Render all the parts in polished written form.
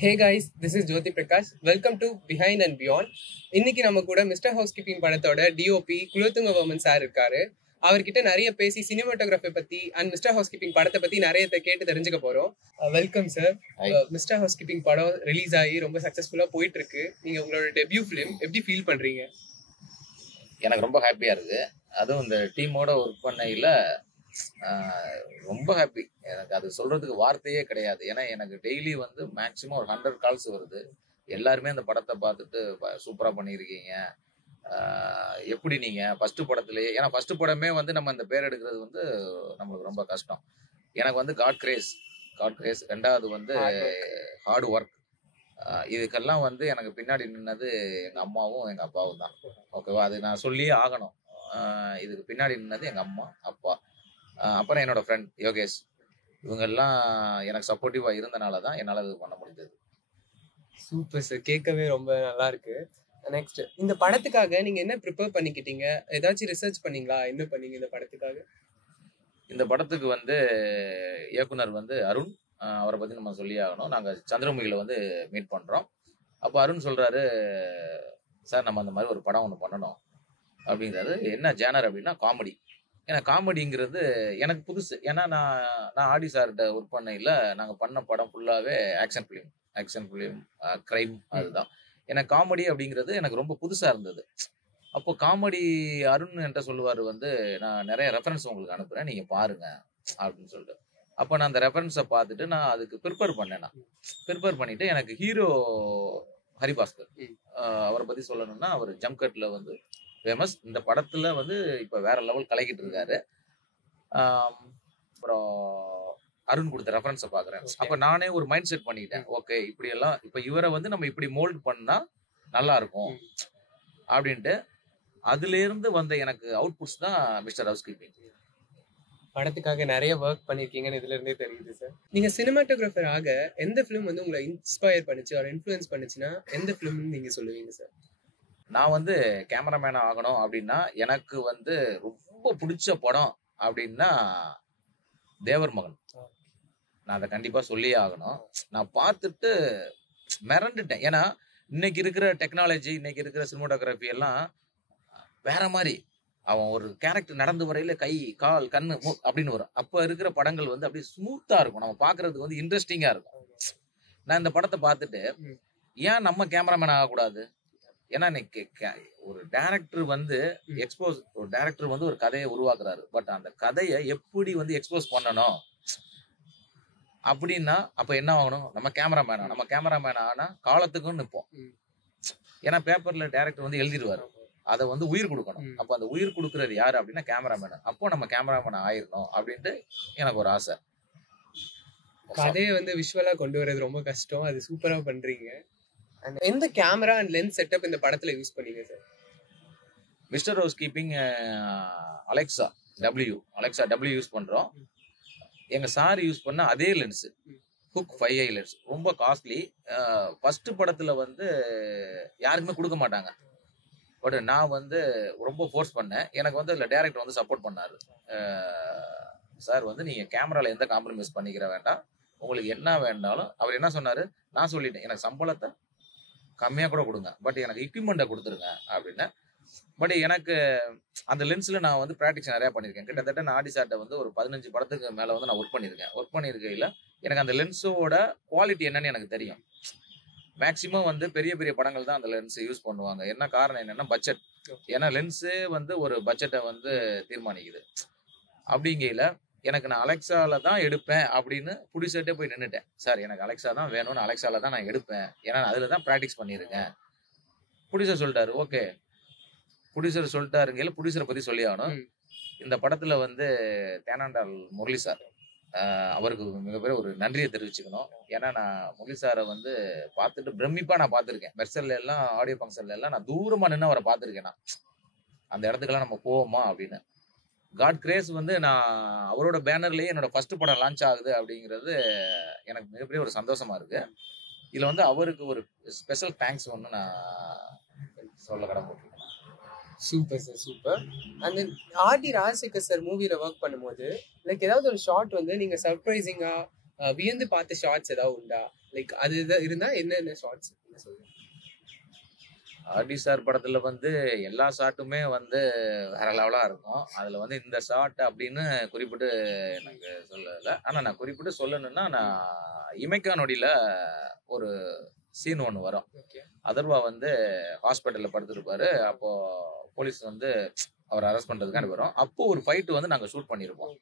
Hey guys, this is Jyoti Prakash. Welcome to Behind and Beyond. இன்னைக்கு நம்ம கூட mister house keeping படத்தோட DOP Kulothunga Varman sir இருக்காரு. அவர்கிட்ட நிறைய பேசி சினிமாட்டோகிராஃபி பத்தி அண்ட் மிஸ்டர் ஹவுஸ் கீப்பிங் படத்தை பத்தி நிறைய கேட்டு தெரிஞ்சுக்க போறோம். Welcome sir. Mister house keeping படம் ரிலீஸ் ஆகி ரொம்ப சக்சஸ்ஃபுல்லா போயிட்டு இருக்கு. நீங்க உங்களோட டெபியூ ஃபிலிம் எப்படி ஃபீல் பண்றீங்க? எனக்கு ரொம்ப ஹாப்பியா இருக்கு. அதுவும் இந்த டீமோட ஒர்க் பண்ணையில ரொம்ப ஹாப்பி. எனக்கு அது சொல்றதுக்கு வார்த்தையே கிடையாது. ஏன்னா எனக்கு டெய்லி வந்து மேக்சிமம் ஒரு 100 கால்ஸ் வருது. எல்லாருமே அந்த படத்தை பார்த்துட்டு சூப்பரா பண்ணியிருக்கீங்க, எப்படி நீங்க ஃபர்ஸ்ட் படத்திலேயே, ஏன்னா ஃபர்ஸ்ட் படமே வந்து நம்ம இந்த பேர் எடுக்கிறது வந்து நம்மளுக்கு ரொம்ப கஷ்டம். எனக்கு வந்து காட் கிரேஸ், ரெண்டாவது வந்து ஹார்ட் ஒர்க். இதுக்கெல்லாம் வந்து எனக்கு பின்னாடி நின்னது எங்க அம்மாவும் எங்க அப்பாவும் தான். ஓகேவா, அது நான் சொல்லியே ஆகணும். இதுக்கு பின்னாடி நின்னது எங்க அம்மா, அப்பா, அப்புறம் என்னோட ஃப்ரெண்ட் யோகேஷ். இவங்கெல்லாம் எனக்கு சப்போர்ட்டிவா இருந்தனால தான் என்னால் அது பண்ண முடிஞ்சது. சூப்பர் சார், கேட்கவே ரொம்ப நல்லா இருக்கு. நெக்ஸ்ட், இந்த படத்துக்காக நீங்க என்ன ப்ரிப்பேர் பண்ணிக்கிட்டீங்க? ஏதாச்சும் ரிசர்ச் பண்ணீங்களா? என்ன பண்ணீங்க இந்த படத்துக்காக? இந்த படத்துக்கு வந்து இயக்குனர் வந்து அருண், அவரை பத்தி நம்ம சொல்லி ஆகணும். நாங்க சந்திரமுகில வந்து மீட் பண்றோம். அப்போ அருண் சொல்றாரு, சார் நம்ம அந்த மாதிரி ஒரு படம் ஒன்று பண்ணணும் அப்படிங்கிறாரு. என்ன ஜேனர் அப்படின்னா காமெடி. ஏன்னா காமெடிங்கிறது எனக்கு புதுசு. ஏன்னா நான் ஆடி சார்கிட்ட ஒர்க் பண்ணையில் நாங்கள் பண்ண படம் ஃபுல்லாகவே ஆக்ஷன் ஃபிலிம், க்ரைம், அதுதான். எனக்கு காமெடி அப்படிங்கிறது எனக்கு ரொம்ப புதுசாக இருந்தது. அப்போ காமெடி அருண் என்கிட்ட சொல்லுவார் வந்து, நான் நிறைய ரெஃபரன்ஸ் உங்களுக்கு அனுப்புகிறேன், நீங்கள் பாருங்க அப்படின்னு சொல்லிட்டு. அப்போ நான் அந்த ரெஃபரன்ஸை பார்த்துட்டு நான் அதுக்கு ப்ரிப்பேர் பண்ணிவிட்டு எனக்கு ஹீரோ ஹரிபாஸ்கர், அவரை பற்றி சொல்லணும்னா அவர் ஜம்கட்டில் வந்து ஃபேமஸ். இந்த படத்துல வந்து இப்ப வேற லெவல் கலக்கிட்டு இருக்காரு. அப்புறம் அருண் கொடுத்த ரெஃபரன்ஸை பாக்குறேன். அப்ப நானே ஒரு மைண்ட் செட் பண்ணிக்கிட்டேன். ஓகே, இப்படி எல்லாம் இப்ப இவரை வந்து நம்ம இப்படி மோல்ட் பண்ணா நல்லா இருக்கும் அப்படின்ட்டு அதுல இருந்து வந்த எனக்கு அவுட்புட்ஸ் தான் மிஸ்டர் ஹவுஸ் கீப்பிங். படத்துக்காக நிறைய ஒர்க் பண்ணிருக்கீங்கன்னு இதுல இருந்தே தெரியுது சார். நீங்க சினிமாட்டோகிராஃபர் ஆக எந்த ஃபிலிம் வந்து உங்களை இன்ஸ்பயர் பண்ணுச்சு ஒரு இன்ஃப்ளூயன்ஸ் பண்ணுச்சுன்னா எந்த ஃபிலிம்னு நீங்க சொல்லுவீங்க சார்? நான் வந்து கேமராமேன் ஆகணும் அப்படின்னா எனக்கு வந்து ரொம்ப பிடிச்ச படம் அப்படின்னா தேவர் மகன். நான் அதை கண்டிப்பா சொல்லியே ஆகணும். நான் பார்த்துட்டு மிரண்டுட்டேன். ஏன்னா இன்னைக்கு இருக்கிற டெக்னாலஜி, இன்னைக்கு இருக்கிற சினிமாட்டோகிராஃபி எல்லாம் வேற மாதிரி. அவன் ஒரு கேரக்டர் நடந்து வரையில கை, கால், கண்ணு அப்படின்னு வரும். அப்ப இருக்கிற படங்கள் வந்து அப்படியே ஸ்மூத்தா இருக்கும், நம்ம பாக்குறதுக்கு வந்து இன்ட்ரெஸ்டிங்கா இருக்கும். நான் இந்த படத்தை பார்த்துட்டு ஏன் நம்ம கேமராமேன் ஆகக்கூடாது? ஏன்னா ஒரு டைரக்டர் வந்து ஒரு கதையை உருவாக்குறாரு. பட் அந்த கதையை எப்படி வந்து எக்ஸ்போஸ் பண்ணணும் அப்படின்னா அப்ப என்ன ஆகணும்? நம்ம கேமராமேன் ஆனா காலத்துக்கும் நிற்போம். ஏன்னா பேப்பர்ல டைரக்டர் வந்து எழுதிடுவாரு, அதை வந்து உயிர் கொடுக்கணும். அப்ப அந்த உயிர் கொடுக்கறது யாரு அப்படின்னா கேமராமேன். அப்போ நம்ம கேமராமேன் ஆயிரணும் அப்படின்ட்டு எனக்கு ஒரு ஆசை. கதையை வந்து விஷுவலா கொண்டு வரது ரொம்ப கஷ்டம், அது சூப்பரா பண்றீங்க. எந்த கேமரா அண்ட் லென்ஸ் செட்டப் இந்த படத்துல யூஸ் பண்ணீங்க sir? Mister house keeping Alexa W use பண்றோம். எங்க சார் யூஸ் பண்ண அதே லென்ஸ் ஹுக் 5i லென்ஸ், ரொம்ப காஸ்ட்லி. ஃபர்ஸ்ட் படத்துல வந்து யாருக்குமே கொடுக்க மாட்டாங்க. பட் நான் வந்து ரொம்ப ஃபோர்ஸ் பண்ணேன். எனக்கு வந்து அதில் டைரக்டர் வந்து சப்போர்ட் பண்ணாரு. சார் வந்து நீங்க கேமரால எந்த காம்ப்ரமைஸ் பண்ணிக்கிற வேண்டாம், உங்களுக்கு என்ன வேண்டாலும். அவர் என்ன சொன்னாரு, நான் சொல்லிட்டேன் எனக்கு சம்பளத்தை கம்மியாக கூட கொடுங்க, பட் எனக்கு எக்யூப்மெண்ட்டை கொடுத்துருங்க அப்படின்னு. பட் எனக்கு அந்த லென்ஸில் நான் வந்து ப்ராக்டிஸ் நிறையா பண்ணியிருக்கேன். கிட்டத்தட்ட நான் ஆடி சார்ட்ட வந்து ஒரு 15 படத்துக்கு மேலே வந்து நான் ஒர்க் பண்ணியிருக்கையில் எனக்கு அந்த லென்ஸோட குவாலிட்டி என்னன்னு எனக்கு தெரியும். மேக்சிமம் வந்து பெரிய பெரிய படங்கள் தான் அந்த லென்ஸை யூஸ் பண்ணுவாங்க. என்ன காரணம் என்னன்னா பட்ஜெட். ஏன்னா லென்ஸே வந்து ஒரு பட்ஜெட்டை வந்து தீர்மானிக்குது. அப்படிங்கையில் எனக்கு நான் அலெக்சால தான் எடுப்பேன் அப்படின்னு ப்ரொடியூசர்ட்டே போய் நின்றுட்டேன். சார் எனக்கு அலெக்சா தான் வேணும்னு, அலெக்சால தான் நான் எடுப்பேன், ஏன்னா நான் அதில் தான் ப்ராக்டிஸ் பண்ணியிருக்கேன். ப்ரொடியூசர் சொல்லிட்டாரு. ஓகே, ப்ரொடியூசர் சொல்லிட்டாருங்க, ப்ரொடியூசரை பற்றி சொல்லி ஆகணும். இந்த படத்தில் வந்து தேனாண்டால் முரளி சார், அவருக்கு மிகப்பெரிய ஒரு நன்றியை தெரிவிச்சுக்கணும். ஏன்னா நான் முரளி சாரை வந்து பார்த்துட்டு பிரமிப்பாக நான் பார்த்துருக்கேன். மெர்சல்ல எல்லாம், ஆடியோ ஃபங்க்ஷன்ல எல்லாம் நான் தூரமாக நின்று அவரை பார்த்துருக்கேன். நான் அந்த இடத்துக்கெல்லாம் நம்ம போவோமா அப்படின்னு. காட் கிரேஸ் வந்து நான் அவரோட பேனர்லயே என்னோட ஃபர்ஸ்ட் படம் லான்ச் ஆகுது அப்படிங்கிறது எனக்கு மிகப்பெரிய ஒரு சந்தோஷமா இருக்கு. இதுல வந்து அவருக்கு ஒரு ஸ்பெஷல் தேங்க்ஸ் ஒன்று நான் சொல்ல கடமைப்பட்டிருக்கேன். Super sir, super. And RD Rajasekhar sir மூவில ஒர்க் பண்ணும்போது லைக் ஏதாவது ஒரு ஷார்ட் வந்து நீங்க சர்ப்ரைசிங்கா வியந்து பார்த்த ஷார்ட்ஸ் ஏதாவது உண்டா? லைக் அது இருந்தா என்னென்ன ஷார்ட்ஸ் சொல்லுங்க. ஆர்டி சார் படத்துல வந்து எல்லா ஷாட்டுமே வந்து வேற லெவலா இருக்கும். அதுல வந்து இந்த ஷாட் அப்படின்னு குறிப்பிட்டு எனக்கு சொல்லல. ஆனா நான் குறிப்பிட்டு சொல்லணும்னா, நான் இமைக்கா நொடியில ஒரு சீன் ஒன்று வரும். அதர்வா வந்து ஹாஸ்பிட்டல்ல படுத்திருப்பாரு. அப்போ போலீஸ் வந்து அவர் அரெஸ்ட் பண்றதுக்காண்டி வரும். அப்போ ஒரு ஃபைட் வந்து நாங்க ஷூட் பண்ணியிருப்போம்.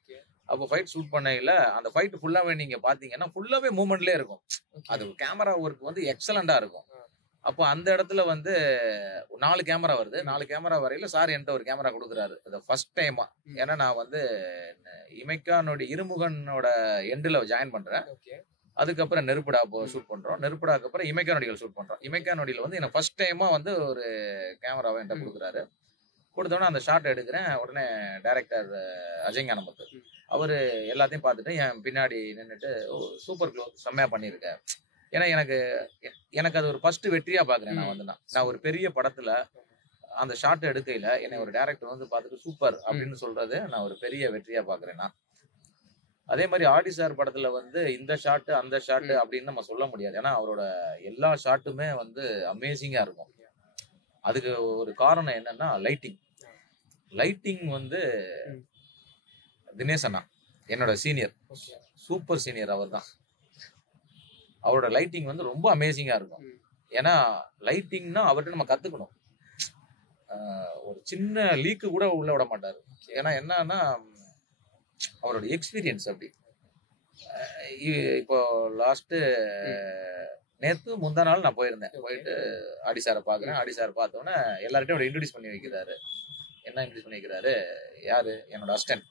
அப்போ ஃபைட் ஷூட் பண்ணையில அந்த ஃபைட் ஃபுல்லாவே நீங்க பாத்தீங்கன்னா ஃபுல்லாவே மூவ்மெண்ட்லயே இருக்கும். அது கேமரா ஒர்க் வந்து எக்ஸலண்டா இருக்கும். அப்போ அந்த இடத்துல வந்து 4 கேமரா வருது. 4 கேமரா வரையில சார் என்கிட்ட ஒரு கேமரா கொடுக்குறாரு. அது ஃபர்ஸ்ட் டைமா. ஏன்னா நான் வந்து இமைக்கானுடைய இருமுகனோட எண்டில் ஜாயின் பண்றேன். அதுக்கப்புறம் நெருப்புடா ஷூட் பண்றோம். நெருப்புடாக்கு அப்புறம் இமைக்கா நொடிகள் ஷூட் பண்றோம். இமைக்கா நொடியில் வந்து எனக்கு ஃபர்ஸ்ட் டைமா வந்து ஒரு கேமராவை என்கிட்ட கொடுக்குறாரு. கொடுத்தோன்னே அந்த ஷாட் எடுக்கிறேன். உடனே டைரக்டர் அஜய் ஞானமுத்து அவரு எல்லாத்தையும் பார்த்துட்டு என் பின்னாடி நின்றுட்டு சூப்பர் க்ளோஸ் செம்மையா பண்ணியிருக்க. ஏன்னா எனக்கு அது ஒரு ஃபர்ஸ்ட் வெற்றியா பாக்குறேன். நான் ஒரு பெரிய படத்துல அந்த ஷாட் எடுக்கையில என்னை ஒரு டைரக்டர் வந்து பார்த்துட்டு சூப்பர் அப்படின்னு சொல்றது நான் ஒரு பெரிய வெற்றியா பாக்குறேன்னா. அதே மாதிரி ஆர்டி சார் படத்துல வந்து இந்த ஷாட் அந்த ஷாட் அப்படின்னு நம்ம சொல்ல முடியாது. ஏன்னா அவரோட எல்லா ஷாட்டுமே வந்து அமேசிங்கா இருக்கும். அதுக்கு ஒரு காரணம் என்னன்னா லைட்டிங் வந்து தினேஷ் அண்ணா என்னோட சீனியர், சூப்பர் சீனியர். அவர் தான், அவரோட லைட்டிங் வந்து ரொம்ப அமேசிங்கா இருக்கும். ஏன்னா லைட்டிங்னா அவர்கிட்ட நம்ம கத்துக்கணும். ஒரு சின்ன லீக்கு கூட உள்ள விட மாட்டாரு. ஏன்னா என்னன்னா அவரோட எக்ஸ்பீரியன்ஸ் அப்படி. இப்போ லாஸ்ட் நேத்து முந்தா நாள் நான் போயிருந்தேன். போயிட்டு ஆடி சாரை பாக்குறேன். ஆடி சார் பார்த்தோன்னே எல்லார்ட்டையும் ஒரு இன்ட்ரோடியூஸ் பண்ணி வைக்கிறாரு. என்ன இன்ட்ரோடியூஸ் பண்ணி வைக்கிறாரு? யாரு? என்னோட assistant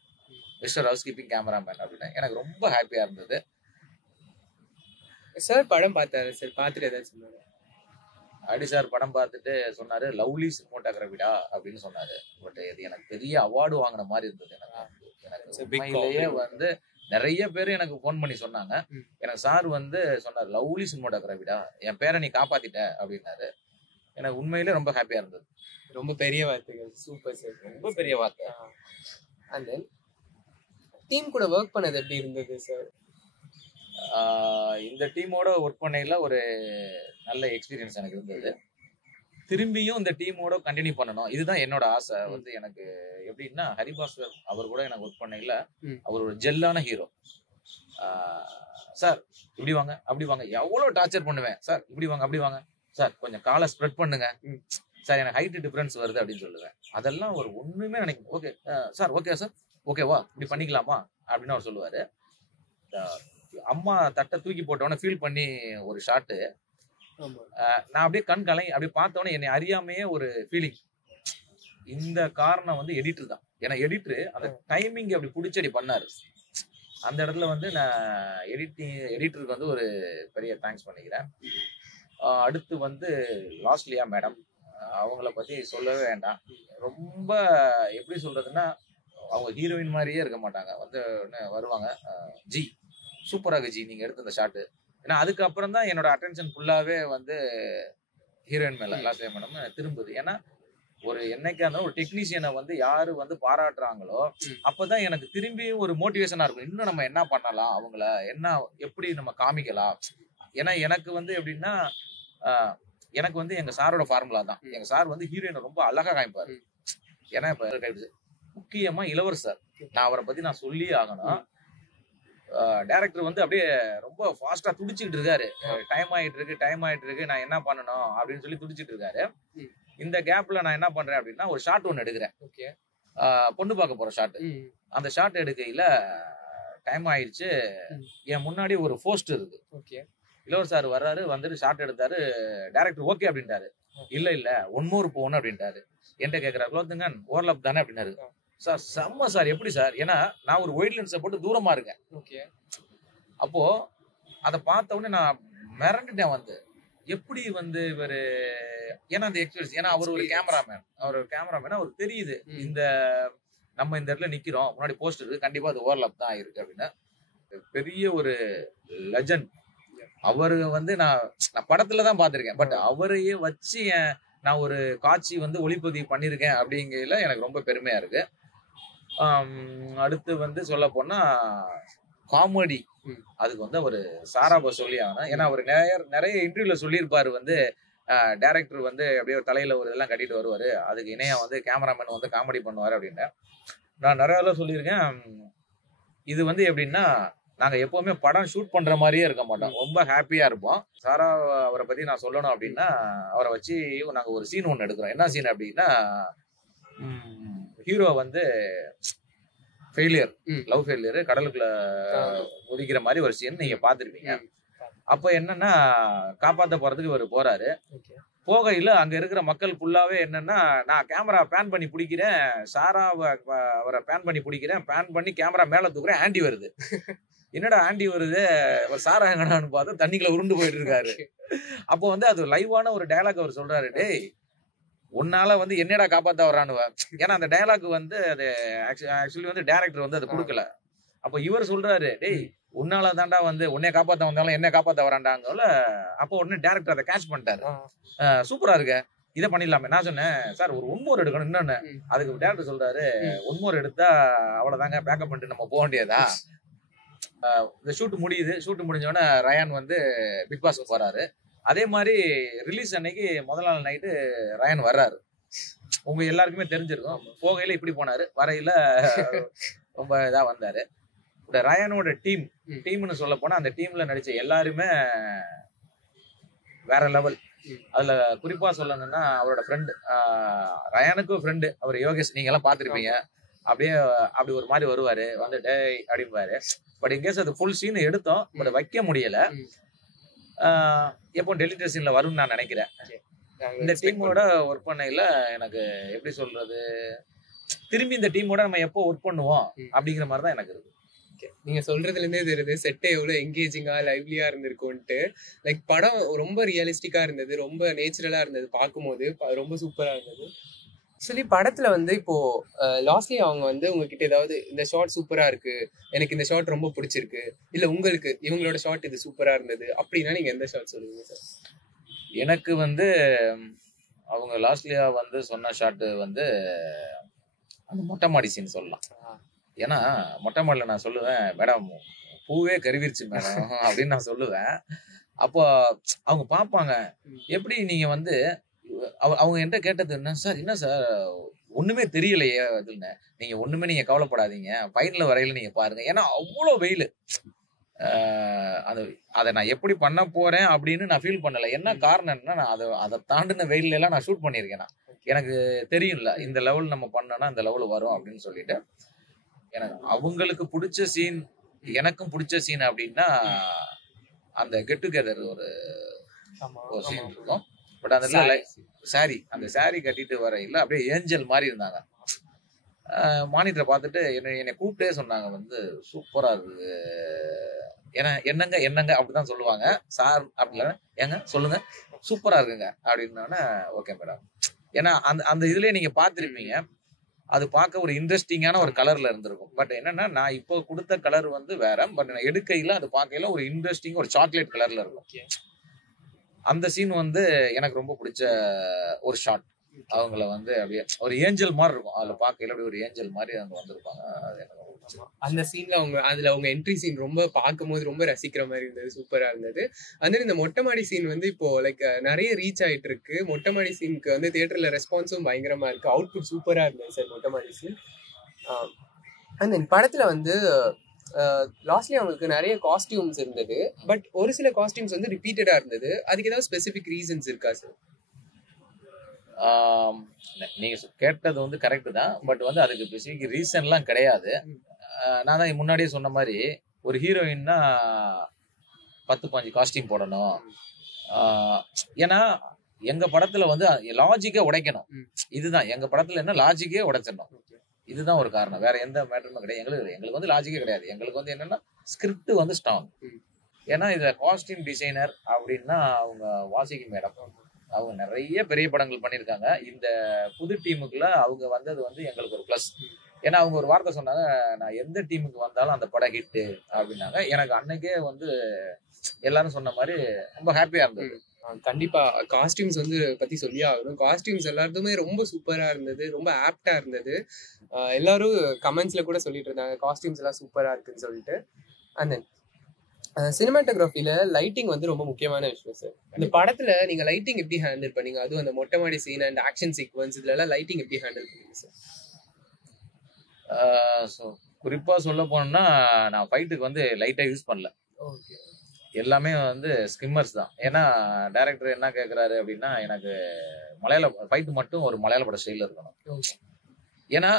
mister house keeping cameraman அப்படின்னு. எனக்கு ரொம்ப ஹாப்பியா இருந்தது. சார் படம் பார்த்தாரு சார், பார்த்துட்டு ஏதாவது சொன்னாரு? ஆடி சார் படம் பார்த்துட்டு சொன்னாரு லவ்லி சினிமோட்டோகிராஃபிடா அப்படின்னு சொன்னாரு. பட் இது எனக்கு பெரிய அவார்டு வாங்கின மாதிரி இருந்தது. எனக்கு உண்மையிலேயே வந்து நிறைய பேர் எனக்கு போன் பண்ணி சொன்னாங்க. எனக்கு சார் வந்து சொன்னார் லவ்லி சினிமோட்டோகிராஃபிடா, என் பேரை நீ காப்பாத்திட்ட அப்படின்னாரு. எனக்கு உண்மையிலே ரொம்ப ஹாப்பியா இருந்தது. ரொம்ப பெரிய வார்த்தைகள். சூப்பர் சார், ரொம்ப பெரிய வார்த்தை. அண்ட் தென் டீம் கூட ஒர்க் பண்ணது எப்படி இருந்தது சார்? இந்த டீமோட ஒர்க் பண்ணையில ஒரு நல்ல எக்ஸ்பீரியன்ஸ் எனக்கு இருந்தது. திரும்பியும் இந்த டீமோட கண்டினியூ பண்ணணும், இதுதான் என்னோட ஆசை. வந்து எனக்கு எப்படின்னா ஹரிபாஸ்கர் அவர் கூட எனக்கு ஒர்க் பண்ணையில அவர் ஒரு ஜெல்லான ஹீரோ. சார் இப்படி வாங்க அப்படி வாங்க, எவ்வளவு டார்ச்சர் பண்ணுவேன். சார் இப்படி வாங்க அப்படி வாங்க, சார் கொஞ்சம் காலை ஸ்ப்ரெட் பண்ணுங்க, சார் எனக்கு ஹைட் டிஃபரன்ஸ் வருது அப்படின்னு சொல்லுவேன். அதெல்லாம் ஒரு ஒண்ணுமே நினைக்கும். ஓகே சார், ஓகே சார், ஓகேவா, இப்படி பண்ணிக்கலாமா அப்படின்னு அவர் சொல்லுவாரு. அம்மா தட்டை தூக்கி போட்டவொடனே ஃபீல் பண்ணி ஒரு ஷாட்டு, நான் அப்படியே கண் கலை அப்படி பார்த்தோன்னே என்னை அறியாமையே ஒரு ஃபீலிங். இந்த காரணம் வந்து எடிட்டர் தான். ஏன்னா எடிட்டரு அந்த டைமிங் அப்படி பிடிச்சடி பண்ணாரு. அந்த இடத்துல வந்து நான் எடிட்டருக்கு வந்து ஒரு பெரிய தேங்க்ஸ் பண்ணிக்கிறேன். அடுத்து வந்து லாஸ்ட்லியா மேடம், அவங்கள பத்தி சொல்லவே வேண்டாம். ரொம்ப எப்படி சொல்றதுன்னா அவங்க ஹீரோயின் மாதிரியே இருக்க மாட்டாங்க. வந்து வருவாங்க, ஜி சூப்பராக ஜி நீங்க எடுத்த அந்த ஷாட்டு. ஏன்னா அதுக்கப்புறம் தான் என்னோட அட்டென்ஷன் ஃபுல்லாவே வந்து ஹீரோயின் மேல லாஸ்ட்லியா மேடம் திரும்புது. ஏன்னா ஒரு என்னைக்கா இருந்தாலும் ஒரு டெக்னீஷியனை வந்து யாரு வந்து பாராட்டுறாங்களோ அப்பதான் எனக்கு திரும்பி ஒரு மோட்டிவேஷனா இருக்கும். இன்னும் நம்ம என்ன பண்ணலாம், அவங்கள என்ன எப்படி நம்ம காமிக்கலாம். ஏன்னா எனக்கு வந்து எப்படின்னா எனக்கு வந்து எங்க சாரோட ஃபார்முலா தான். எங்க சார் வந்து ஹீரோயினை ரொம்ப அழகா காமிப்பாரு. ஏன்னா இப்ப முக்கியமா இளவரசர், நான் அவரை பத்தி நான் சொல்லி ஆகணும். டைரக்டர் வந்து அப்படியே ரொம்ப ஃபாஸ்டா துடிச்சுட்டு இருக்காரு. டைம் ஆயிட்டு இருக்கு நான் என்ன பண்ணணும் அப்படின்னு சொல்லி துடிச்சிட்டு இருக்காரு. இந்த கேப்ல நான் என்ன பண்றேன் அப்படின்னா ஒரு ஷாட் ஒன்னு எடுக்கிறேன். பொண்ணு பார்க்க போற ஷாட். அந்த ஷாட் எடுக்கையில டைம் ஆயிடுச்சு. என் முன்னாடி ஒரு போஸ்ட் இருக்கு. இளவர் சார் வர்றாரு, வந்துட்டு ஷாட் எடுத்தாரு. டைரக்டர் ஓகே அப்படின்ட்டாரு. இல்ல ஒன்மோர் போகணும் அப்படின்ட்டாரு. என்கிட்ட கேட்கிறாரு, குலோத்துங்கன் ஓவர்லாப் தானே அப்படின்னாரு. சார் செம்ம சார், எப்படி சார்? ஏன்னா நான் ஒரு ஒயிட் லென்ஸை போட்டு தூரமா இருக்கேன். அப்போ அதை பார்த்த உடனே நான் மிரண்டுட்டேன். வந்து எப்படி வந்து இவரு, ஏன்னா அந்த எக்ஸ்பீரியன்ஸ், ஏன்னா அவர் ஒரு கேமராமேன், அவருக்கு தெரியுது இந்த நம்ம இந்த இடத்துல நிக்கிறோம், முன்னாடி போஸ்ட் இருக்கு, கண்டிப்பா அது ஓவர்லாப் தான் ஆயிருக்கு அப்படின்னு. பெரிய ஒரு லெஜண்ட் அவரு. வந்து நான் படத்துல தான் பார்த்திருக்கேன். பட் அவரையே வச்சு நான் ஒரு காட்சி வந்து ஒளிப்பதிவு பண்ணியிருக்கேன் அப்படிங்கிறதுல எனக்கு ரொம்ப பெருமையா இருக்கு. அடுத்து வந்து சொல்ல போனா காமெடி அதுக்கு வந்து அவர் சாராபா சொல்லி ஆகணும். ஏன்னா அவர் நிறைய இன்டர்வியூல சொல்லியிருப்பாரு வந்து டைரக்டர் வந்து அப்படியே தலையில ஒரு இதெல்லாம் கட்டிட்டு வருவாரு, அதுக்கு இணையா வந்து கேமராமேன் வந்து காமெடி பண்ணுவாரு அப்படின்னு நான் நிறைய சொல்லியிருக்கேன். இது வந்து எப்படின்னா நாங்க எப்பவுமே படம் ஷூட் பண்ற மாதிரியே இருக்க மாட்டோம், ரொம்ப ஹாப்பியா இருப்போம். சாரா அவரை பத்தி நான் சொல்லணும் அப்படின்னா அவரை வச்சு நாங்க ஒரு சீன் ஒன்று எடுக்கிறோம். என்ன சீன் அப்படின்னா ஹீரோ வந்து ஃபெயிலியர், லவ் ஃபெயிலியர், கடலுக்குள்ள ஒதுக்கிற மாதிரி ஒரு சீன் நீங்க பாத்துருப்பீங்க. அப்ப என்னன்னா காப்பாத்த போறதுக்கு இவர் போறாரு. போகையில அங்க இருக்கிற மக்கள் ஃபுல்லாவே என்னன்னா நான் கேமரா பேன் பண்ணி பிடிக்கிறேன், சாராவை அவரை பேன் பண்ணி பிடிக்கிறேன், பேன் பண்ணி கேமரா மேல தூக்குறேன், ஆண்டி வருது. என்னடா ஆண்டி வருது, சாரா எங்கடான்னு பார்த்தா தண்ணிக்குள்ள உருண்டு போயிட்டு இருக்காரு. அப்போ வந்து அது லைவான ஒரு டயலாக் அவர் சொல்றாரு, டேய் உன்னால வந்து என்னடா காப்பாத்த வரானுவ. ஏன்னா அந்த டயலாக் வந்து அது ஆக்சுவலி வந்து டைரக்டர் வந்து அது கொடுக்கல. அப்போ இவர் சொல்றாரு, டேய் உன்னால தாண்டா வந்து உன்னைய காப்பாத்த வந்தாலும் என்ன காப்பாத்த வராண்டாங்கல. அப்போ உடனே டைரக்டர் அதை கேட்ச் பண்ணிட்டாரு. சூப்பரா இருக்கு, இதை பண்ணிடலாமே. நான் சொன்னேன் சார் ஒரு ஒன் மோர் எடுக்கணும். இன்னொன்னு அதுக்கு டேரக்டர் சொல்றாரு, ஒன் மோர் எடுத்தா அவ்வளவுதாங்க, பேக்கப் பண்ணிட்டு நம்ம போக வேண்டியதா. இந்த ஷூட் முடியுது. ஷூட் முடிஞ்சோடனே ரயான் வந்து பிக் பாஸ்க்கு போறாரு. அதே மாதிரி ரிலீஸ் அன்னைக்கு முதல் நாள் நைட்டு ரயான் வர்றாரு. உங்க எல்லாருக்குமே தெரிஞ்சிருக்கும். போகையில இப்படி போனாரு, வரையில ரொம்ப இதா வந்தாரு. ரயானோட டீம்னு சொல்ல போனா அந்த டீம்ல நடிச்ச எல்லாருமே வேற லெவல். அதுல குறிப்பா சொல்லணும்னா அவரோட ஃப்ரெண்டு, ரயானுக்கும் ஃப்ரெண்டு அவர் யோகேஷ், நீங்க எல்லாம் பாத்துருப்பீங்க. அப்படியே அப்படி ஒரு மாதிரி வருவாரு, வந்து டே அப்படிம்பாரு. பட் இன்கேஸ் அது ஃபுல் சீன் எடுத்தோம், பட் வைக்க முடியல. எப்போ டெலிட்டர் சீன்ல வரும்னு நான் நினைக்கிறேன். இந்த டீமோட ஒர்க் பண்ணையில எனக்கு எப்படி சொல்றது, திரும்பி இந்த டீமோட நம்ம எப்போ ஒர்க் பண்ணுவோம் அப்படிங்கிற மாதிரி தான் எனக்கு இருக்கு. நீங்க சொல்றதுல இருந்தே தெரியுது செட்டே எவ்வளவு என்கேஜிங்கா லைவ்லியா இருந்திருக்கும்ட்டு. லைக் படம் ரொம்ப ரியலிஸ்டிக்கா இருந்தது, ரொம்ப நேச்சுரலா இருந்தது, பார்க்கும்போது ரொம்ப சூப்பரா இருந்தது. ஆக்சுவலி படத்துல வந்து இப்போ லாஸ்ட்லி அவங்க வந்து உங்ககிட்ட ஏதாவது இந்த ஷாட் சூப்பரா இருக்கு, எனக்கு இந்த ஷாட் ரொம்ப பிடிச்சிருக்கு, இல்ல உங்களுக்கு இவங்களோட ஷாட் இது சூப்பரா இருந்தது அப்படின்னா நீங்க எந்த ஷாட் சொல்லுவீங்க சார்? எனக்கு வந்து அவங்க லாஸ்ட்லியா வந்து சொன்ன ஷாட் வந்து அந்த மொட்டை மாடி சீன் சொல்லலாம். ஏன்னா மொட்டை மாடியில் நான் சொல்லுவேன், மேடம் பூவே கருவிருச்சு மேடம் அப்படின்னு நான் சொல்லுவேன். அப்போ அவங்க பார்ப்பாங்க, எப்படி நீங்க வந்து அவங்க என்கிட்ட கேட்டது என்ன சார், என்ன சார் ஒண்ணுமே தெரியலையே அதுன்னு. நீங்க ஒண்ணுமே நீங்க கவலைப்படாதீங்க, ஃபைனல் வரையில நீங்க பாருங்க. ஏன்னா அவ்வளோ வெயில், அதை நான் எப்படி பண்ண போறேன் அப்படின்னு நான் ஃபீல் பண்ணல. என்ன காரணம் என்ன, நான் அதை தாண்டின வெயில எல்லாம் நான் ஷூட் பண்ணியிருக்கேன். எனக்கு தெரியும்ல இந்த லெவல் நம்ம பண்ணோம்னா இந்த லெவல் வரும் அப்படின்னு சொல்லிட்டு. எனக்கு அவங்களுக்கு பிடிச்ச சீன், எனக்கும் பிடிச்ச சீன் அப்படின்னா அந்த கெட் டுகெதர் ஒரு சீன் இருக்கும். பட் அந்த சாரி, அந்த சாரி கட்டிட்டு வரையில அப்படியே ஏஞ்சல் மாதிரி இருந்தாங்க. மானிட்டரை பார்த்துட்டு என்னை கூப்பிட்டே சொன்னாங்க வந்து சூப்பரா இருக்கு, ஏன்னா என்னங்க அப்படிதான் சொல்லுவாங்க சார். அப்படின்னா ஏங்க சொல்லுங்க சூப்பரா இருக்குங்க அப்படின்னா ஓகே மேடம். ஏன்னா அந்த இதுலயே நீங்க பார்த்துருப்பீங்க, அது பார்க்க ஒரு இன்ட்ரெஸ்டிங்கான ஒரு கலர்ல இருந்திருக்கும். பட் என்னன்னா நான் இப்போ கொடுத்த கலர் வந்து வேற, பட் நான் எடுக்கையில அது பார்க்கையில ஒரு இன்ட்ரெஸ்டிங் ஒரு சாக்லேட் கலர்ல இருக்கும். அந்த சீன் வந்து எனக்கு ரொம்ப பிடிச்ச ஒரு ஷாட். அவங்கள வந்து அப்படியே ஒரு ஏஞ்சல் மாதிரி இருக்கும், அதுல பார்க்கையில அப்படியே ஒரு ஏஞ்சல் மாதிரி அங்க வந்திருப்பாங்க. அது எனக்கு அந்த சீன்ல அவங்க என்ட்ரி சீன் ரொம்ப பார்க்கும்போது ரொம்ப ரசிக்கிற மாதிரி இருந்தது, சூப்பரா இருந்தது. அந்த இந்த மொட்டை மாடி சீன் வந்து இப்போ லைக் நிறைய ரீச் ஆயிட்டு இருக்கு. மொட்டை மாடி சீனுக்கு வந்து தியேட்டர்ல ரெஸ்பான்ஸும் பயங்கரமா இருக்கு, அவுட்புட் சூப்பரா இருந்தது சார் மொட்டை மாடி சீன். அந்த படத்துல வந்து லாஸ்ட்லி அவங்களுக்கு நிறைய காஸ்டியூம்ஸ் இருந்தது, பட் ஒரு சில காஸ்டியூம்ஸ் வந்து ரிப்பீட்டடா இருந்தது. அதுக்கு ஏதாவது ஸ்பெசிபிக் ரீசன்ஸ் இருக்கா சார்? நீங்க கேட்டது வந்து கரெக்ட் தான், பட் வந்து அதுக்கு ஸ்பெசிபிக் ரீசன்லாம் கிடையாது. நான் தான் முன்னாடியே சொன்ன மாதிரி ஒரு ஹீரோயின்னா 10-15 காஸ்டியூம் போடணும். ஏன்னா எங்க படத்துல வந்து லாஜிக்கே உடைக்கணும். இதுதான் எங்க படத்துல என்ன, லாஜிக்கே உடைச்சிடணும். இதுதான் ஒரு காரணம், வேற எந்த மேட்டருமே கிடையாது. எங்களுக்கு வந்து லாஜிக்கே கிடையாது. எங்களுக்கு வந்து என்னன்னா ஸ்கிரிப்ட் வந்து ஸ்ட்ராங். ஏன்னா இதுல காஸ்டியூம் டிசைனர் அப்படின்னா அவங்க வாசிக்கு மேடம், அவங்க நிறைய பெரிய படங்கள் பண்ணியிருக்காங்க. இந்த புது டீமுக்குள்ள அவங்க வந்தது வந்து எங்களுக்கு ஒரு ப்ளஸ். ஏன்னா அவங்க ஒரு வார்த்தை சொன்னாங்க, நான் எந்த டீமுக்கு வந்தாலும் அந்த படம் ஹிட்டு அப்படின்னாங்க. எனக்கு அன்னைக்கே வந்து எல்லாரும் சொன்ன மாதிரி ரொம்ப ஹாப்பியா இருந்தது. கண்டிப்பா காஸ்டியூம்ஸ் வந்து பத்தி சொல்லி ஆகணும். காஸ்டியூம்ஸ் எல்லாருமே ரொம்ப சூப்பரா இருந்தது, ரொம்ப ஆப்டா இருந்தது. எல்லாரும் கமெண்ட்ஸ்ல கூட சொல்லிட்டு இருந்தாங்க காஸ்டியூம்ஸ் எல்லாம் சூப்பரா இருக்குன்னு சொல்லிட்டு. அண்ட் தென் சினிமாட்டோகிராஃபில லைட்டிங் வந்து ரொம்ப முக்கியமான விஷயம் சார். இந்த படத்துல நீங்க லைட்டிங் எப்படி ஹேண்டில் பண்ணீங்க? அதுவும் அந்த மொட்டை மாடி சீன் அண்ட் ஆக்ஷன் சீக்வன்ஸ் இதுல எல்லாம் லைட்டிங் எப்படி ஹேண்டில் பண்ணீங்க சார்? ஸோ குறிப்பாக சொல்ல போனோம்னா நான் ஃபைட்டுக்கு வந்து லைட்டாக யூஸ் பண்ணல. ஓகே. எல்லாமே வந்து ஸ்கிம்மர்ஸ் தான். ஏன்னா டைரக்டர் என்ன கேட்குறாரு அப்படின்னா, எனக்கு மலையாள ஃபைட்டு மட்டும் ஒரு மலையாள பட ஸ்டைலில் இருக்கணும். ஏன்னா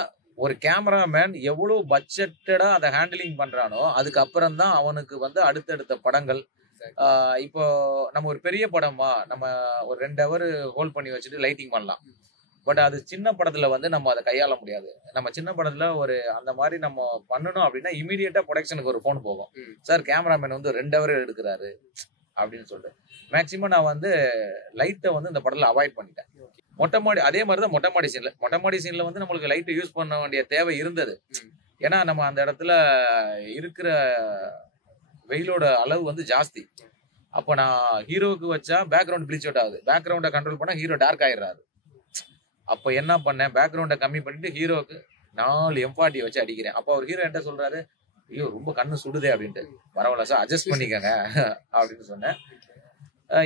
ஒரு கேமராமேன் எவ்வளோ பட்ஜெட்டடா அதை ஹேண்டிலிங் பண்றானோ அதுக்கப்புறம் தான் அவனுக்கு வந்து அடுத்தடுத்த படங்கள். இப்போ நம்ம ஒரு பெரிய படமா நம்ம ஒரு 2 ஹவர் ஹோல்ட் பண்ணி வச்சுட்டு லைட்டிங் பண்ணலாம். பட் அது சின்ன படத்துல வந்து நம்ம அதை கையாள முடியாது. நம்ம சின்ன படத்துல ஒரு அந்த மாதிரி நம்ம பண்ணணும் அப்படின்னா இமீடியட்டா ப்ரொடக்ஷனுக்கு ஒரு ஃபோன் போகும். சார் கேமராமேன் வந்து 2 ஹவர் எடுக்கிறாரு அப்படின்னு சொல்லிட்டு மேக்சிமம் நான் வந்து லைட்டை வந்து இந்த படத்துல அவாய்ட் பண்ணிட்டேன். மொட்டை மாடி அதே மாதிரி தான் மொட்டை மாடி சீன்ல வந்து நம்மளுக்கு லைட் யூஸ் பண்ண வேண்டிய தேவை இருந்தது. ஏன்னா நம்ம அந்த இடத்துல இருக்கிற வெயிலோட அளவு வந்து ஜாஸ்தி. அப்போ நான் ஹீரோவுக்கு வச்சா பேக்ரவுண்ட் ப்ளீச் அவுட் ஆகுது, பேக்ரவுண்டை கண்ட்ரோல் பண்ணா ஹீரோ டார்க் ஆயிடுறாரு. அப்போ என்ன பண்ணேன், பேக்ரவுண்டை கம்மி பண்ணிட்டு ஹீரோவுக்கு 4 M40 வச்சு அடிக்கிறேன். அப்போ அவர் ஹீரோ என்ன சொல்றாரு, ஐயோ ரொம்ப கண்ணு சுடுதே அப்படின்ட்டு. பரவாயில்ல சார் அட்ஜஸ்ட் பண்ணிக்கங்க அப்படின்னு சொன்னேன்.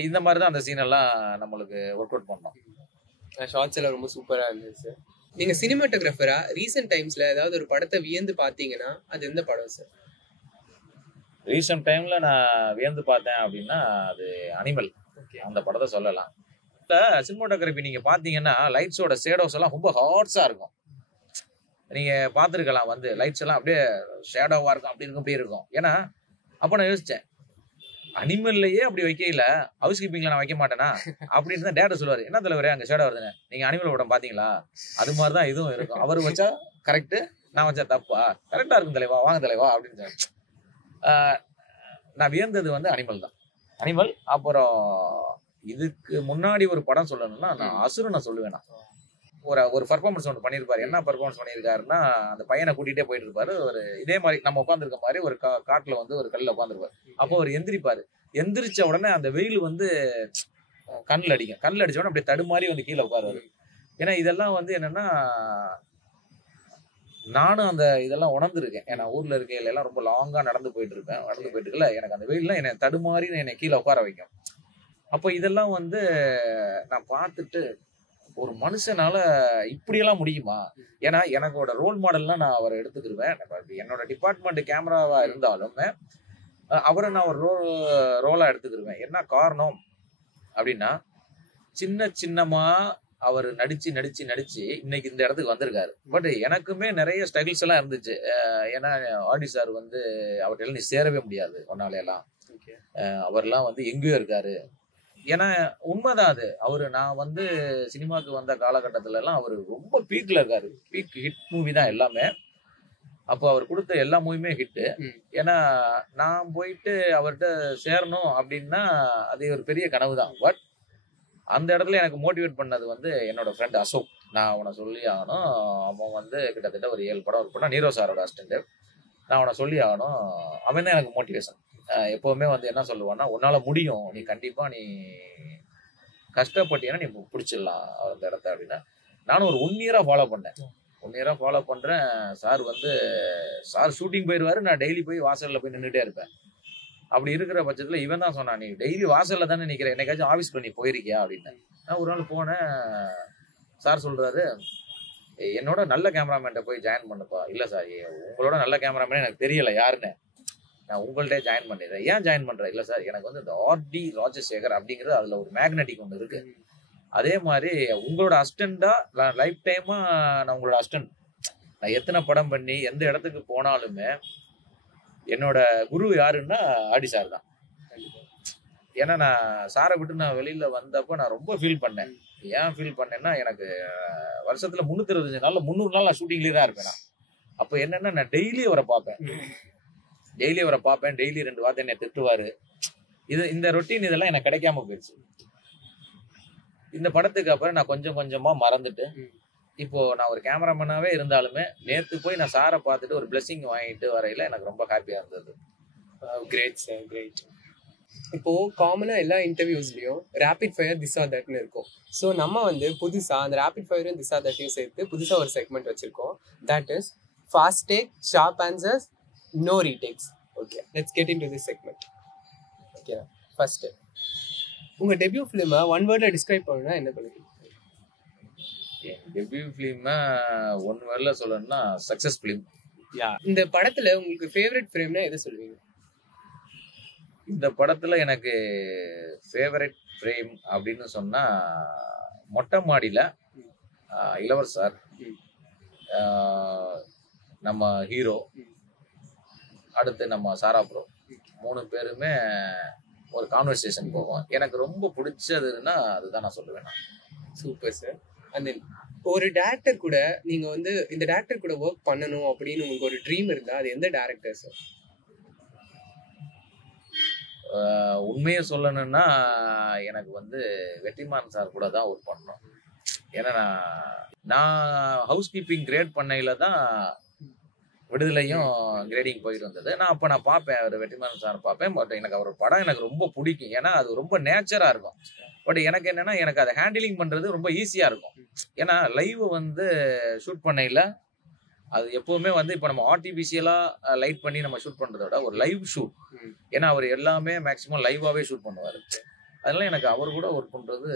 இந்த மாதிரி தான் அந்த சீன் எல்லாம் நம்மளுக்கு ஒர்க் அவுட் பண்ணோம். ஷார்ட்ஸ் எல்லாம் ரொம்ப சூப்பரா இருந்துச்சு சார். நீங்க சினிமாட்டோகிராஃபரா ரீசெண்ட் டைம்ஸ்ல ஏதாவது ஒரு படத்தை வியந்து பாத்தீங்கன்னா அது எந்த படம் சார்? ரீசெண்ட் டைம்ல நான் வியந்து பார்த்தேன் அப்படின்னா அது அனிமல். அந்த படத்தை சொல்லலாம். சினிமாட்டோகிராஃபி நீங்க பாத்தீங்கன்னா லைட்ஸோட ஷேடோஸ் எல்லாம் ரொம்ப ஹார்ட்ஸா இருக்கும். நீங்க பாத்துருக்கலாம் வந்து லைட்ஸ் எல்லாம் அப்படியே ஷேடோவா இருக்கும், அப்படி இருக்கும், இப்படி இருக்கும். ஏன்னா அப்ப நான் யோசிச்சேன், அனிமல்லையே அப்படி வைக்கல, ஹவுஸ் கீப்பிங்ல நான் வைக்க மாட்டேனா அப்படின்னு தான் டேரக்டர் சொல்லுவாரு. என்ன தலைவரே அங்க ஷேடோ வருதுன்னு, நீங்க அனிமல் படம் பாத்தீங்களா? அது மாதிரிதான் இதுவும் இருக்கும். அவர் வச்சா கரெக்ட், நான் வச்சா தப்பா? கரெக்டா இருக்கும் தலைவா, வாங்க தலைவா அப்படின்னு. நான் வியந்தது வந்து அனிமல் தான். அனிமல். அப்புறம் இதுக்கு முன்னாடி ஒரு படம் சொல்லணும்னா நான் அசுரனை சொல்லுவேன். ஒரு பர்ஃபார்மன்ஸ் ஒன்று பண்ணியிருப்பாரு. என்ன பர்ஃபார்மன்ஸ் பண்ணியிருக்காருன்னா, அந்த பையனை கூட்டிகிட்டே போயிட்டு இருப்பாரு. ஒரு இதே மாதிரி நம்ம உட்காந்துருக்க மாதிரி ஒரு காட்டுல வந்து ஒரு கல்லில் உட்காந்துருப்பாரு. அப்போ அவர் எந்திரிப்பாரு. எந்திரிச்ச உடனே அந்த வெயில் வந்து கண்ணில் அடிக்கும். கண்ணில் அடிச்ச உடனே அப்படியே தடுமாறி வந்து கீழே உட்காருவாரு. ஏன்னா இதெல்லாம் வந்து என்னன்னா, நானும் அந்த இதெல்லாம் உணர்ந்துருக்கேன். ஏன்னா ஊர்ல இருக்கையில எல்லாம் ரொம்ப லாங்கா நடந்து போயிட்டு இருக்கல, எனக்கு அந்த வெயில்லாம் என்னை தடுமாறி என்னை கீழே உட்கார வைக்கும். அப்போ இதெல்லாம் வந்து நான் பார்த்துட்டு ஒரு மனுஷனால இப்படியெல்லாம் முடியுமா? ஏன்னா எனக்கோட ரோல் மாடல்லாம் நான் அவரை எடுத்துக்கிருவேன். என்னோட டிபார்ட்மெண்ட் கேமராவா இருந்தாலுமே அவரை நான் ஒரு ரோலா எடுத்துக்கிருவேன். என்ன காரணம் அப்படின்னா, சின்னமா அவர் நடிச்சு இன்னைக்கு இந்த இடத்துக்கு வந்திருக்காரு. பட் எனக்குமே நிறைய ஸ்ட்ரகிள்ஸ் எல்லாம் இருந்துச்சு. ஏன்னா ஆடி சார் வந்து அவர்கிட்ட நீ சேரவே முடியாது ஒன்னால எல்லாம். அவர்லாம் வந்து எங்கேயோ இருக்காரு. ஏன்னா உண்மைதான் அது. அவரு நான் வந்து சினிமாவுக்கு வந்த காலகட்டத்துல எல்லாம் அவரு ரொம்ப பீக்ல இருக்காரு. பீக் ஹிட் மூவி தான் எல்லாமே. அப்போ அவர் கொடுத்த எல்லா மூவியுமே ஹிட்டு. ஏன்னா நான் போயிட்டு அவர்கிட்ட சேரணும் அப்படின்னா அது ஒரு பெரிய கனவு தான். பட் அந்த இடத்துல எனக்கு மோட்டிவேட் பண்ணது வந்து என்னோட ஃப்ரெண்ட் அசோக். நான் அவனை சொல்லி ஆகணும். அவன் வந்து கிட்டத்தட்ட ஒரு 7 படம் ஒர்க் பண்ணா, நீரோ சாரோட அசிஸ்டன்ட். நான் அவனை சொல்லி ஆகணும். அவன் தான் எனக்கு மோட்டிவேஷன். எப்பவுமே வந்து என்ன சொல்லுவான்னா, உன்னால முடியும், நீ கண்டிப்பா நீ கஷ்டப்பட்டீங்கன்னா நீ பிடிச்சிடலாம் அந்த இடத்த அப்படின்னா. நானும் ஒரு 1 இயரா ஃபாலோ பண்ணேன். 1 இயரா ஃபாலோ பண்றேன். சார் ஷூட்டிங் போயிடுவாரு, நான் டெய்லி போய் வாசல்ல போய் நின்றுட்டே இருப்பேன். அப்படி இருக்கிற பட்சத்துல இவன் தான் சொன்னான், நீ டெய்லி வாசல்ல தானே நிக்கிற, என்னைக்காச்சும் ஆஃபீஸ்க்குள்ள நீ போயிருக்கியா அப்படின்னு. நான் ஒரு நாள் போனேன். சார் சொல்றாரு, என்னோட நல்ல கேமராமேன்ட்ட போய் ஜாயின் பண்ணுப்பா. இல்ல சார், உங்களோட நல்ல கேமராமேன் எனக்கு தெரியல யாருன்னு, நான் உங்கள்கிட்ட ஜாயின் பண்ணிடுறேன். ஏன் ஜாயின் பண்றேன்? இல்ல சார், எனக்கு வந்து இந்த R.D. ராஜசேகர் அப்படிங்கிறது அதுல ஒரு மேக்னெட்டிக் ஒன்று இருக்கு. அதே மாதிரி உங்களோட அசிஸ்டண்டா லைஃப் டைமா நான் உங்களோட அசிஸ்டன்ட். நான் எத்தனை படம் பண்ணி எந்த இடத்துக்கு போனாலுமே என்னோட குரு யாருன்னா ஆடி சார் தான். ஏன்னா நான் சாரை விட்டு நான் வெளியில வந்தப்போ நான் ரொம்ப ஃபீல் பண்ணேன். ஏன் ஃபீல் பண்ணேன்னா, எனக்கு வருஷத்துல 365 நாள்ல 300 நாள் நான் ஷூட்டிங்லேயே தான் இருப்பேன். அப்போ என்னன்னா, நான் டெய்லி அவரை பார்ப்பேன். டெய்லி 2 வார்த்தை என்னை திட்டுவாரு. இந்த ரொட்டீன் இதெல்லாம் எனக்கு கிடைக்காம போயிடுச்சு. இந்த படத்துக்கு அப்புறம் நான் கொஞ்சமா மறந்துட்டு, இப்போ நான் ஒரு கேமராமேனாவே இருந்தாலுமே நேத்து போய் நான் சாரை பார்த்துட்டு ஒரு பிளெஸிங் வாங்கிட்டு வரையில எனக்கு ரொம்ப ஹாப்பியா இருந்தது. Great sir, great. இப்போ காமனா எல்லா இன்டர்வியூஸ்லயும் ரேபிட் ஃபயர் திஸ் ஆர் தட்னு இருக்கும். ஸோ நம்ம வந்து புதுசா அந்த ரேபிட் ஃபயரும் திஸ் ஆர் தட்டையும் சேர்த்து புதுசா ஒரு செக்மெண்ட் வச்சிருக்கோம். That is fast take, sharp answers, no retakes. Okay, let's get into this segment. Okay, first உங்க டெபியூ ஃபிலிமை ஒன் வேர்ட்ல டிஸ்கிரைப் பண்ணனும்னா என்ன பண்ணுவீங்க? என் டெபியூ ஃபிலிமை ஒன் வேர்ட்ல சொல்லணும்னா சக்சஸ் ஃபிலிம். இந்த படத்துல உங்களுக்கு ஃபேவரட் ஃப்ரேம்னா எதை சொல்லுவீங்க? இந்த படத்துல எனக்கு ஃபேவரட் ஃப்ரேம் அப்படின்னு சொன்னா மொட்டை மாடியில இளவர் சார், நம்ம ஹீரோ, அடுத்து நம்ம சாரா ப்ரோ, 3 பேருமே ஒரு கான்வர்சேஷன் போவோம். எனக்கு ரொம்ப பிடிச்சதுன்னா அதுதான் நான் சொல்லுவேன். Super sir. அண்ட் தென் ஒரு டேரக்டர் கூட நீங்க வந்து இந்த டேரக்டர் கூட ஒர்க் பண்ணணும் அப்படின்னு உங்களுக்கு ஒரு ட்ரீம் இருந்தா அது எந்த டேரக்டர் சார்? உண்மையை சொல்லணும்னா எனக்கு வந்து வெற்றிமாறன் சார் கூட தான் ஒர்க் பண்ணணும். ஏன்னா நான் ஹவுஸ் கீப்பிங் கிரேட் பண்ணையில தான் விடுதலையும் கிரேடிங் போயிட்டு வந்தது. நான் பார்ப்பேன், அவர் வெற்றிமாறன் சார் பார்ப்பேன். பட் எனக்கு அவர் படம் எனக்கு ரொம்ப பிடிக்கும். ஏன்னா அது ரொம்ப நேச்சராக இருக்கும். பட் எனக்கு என்னன்னா எனக்கு அதை ஹேண்டிலிங் பண்ணுறது ரொம்ப ஈஸியாக இருக்கும். ஏன்னா லைவ் வந்து ஷூட் பண்ணையில் அது எப்போவுமே வந்து இப்போ நம்ம ஆர்டிஃபிஷியலாக லைட் பண்ணி நம்ம ஷூட் பண்ணுறத விட ஒரு லைவ் ஷூட். ஏன்னா அவர் எல்லாமே மேக்ஸிமம் லைவாகவே ஷூட் பண்ணுவார். அதனால எனக்கு அவர் கூட ஒர்க் பண்ணுறது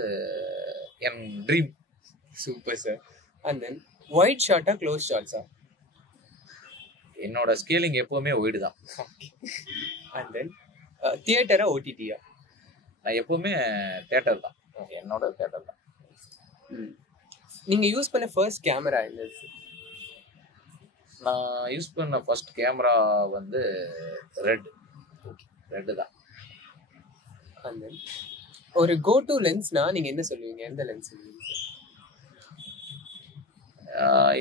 என் dream. Super sir. And then wide ஷாட்டா க்ளோஸ் ஷாட்ஸா? என்னோட ஸ்கேலிங் எப்போவுமே ஒயிடு தான். அண்ட் தென் தியேட்டரா ஓடிடியா? நான் எப்போவுமே தேட்டர் தான். என்னோட தேட்டர் தான். நீங்கள் யூஸ் பண்ண ஃபர்ஸ்ட் கேமரா என்னது? நான் யூஸ் பண்ண ஃபர்ஸ்ட் கேமரா வந்து ரெட் தான். அண்ட் தென் ஒரு கோ டு லென்ஸ்னா நீங்கள் என்ன சொல்லுவீங்க? எந்த லென்ஸ் சொல்லுவீங்க?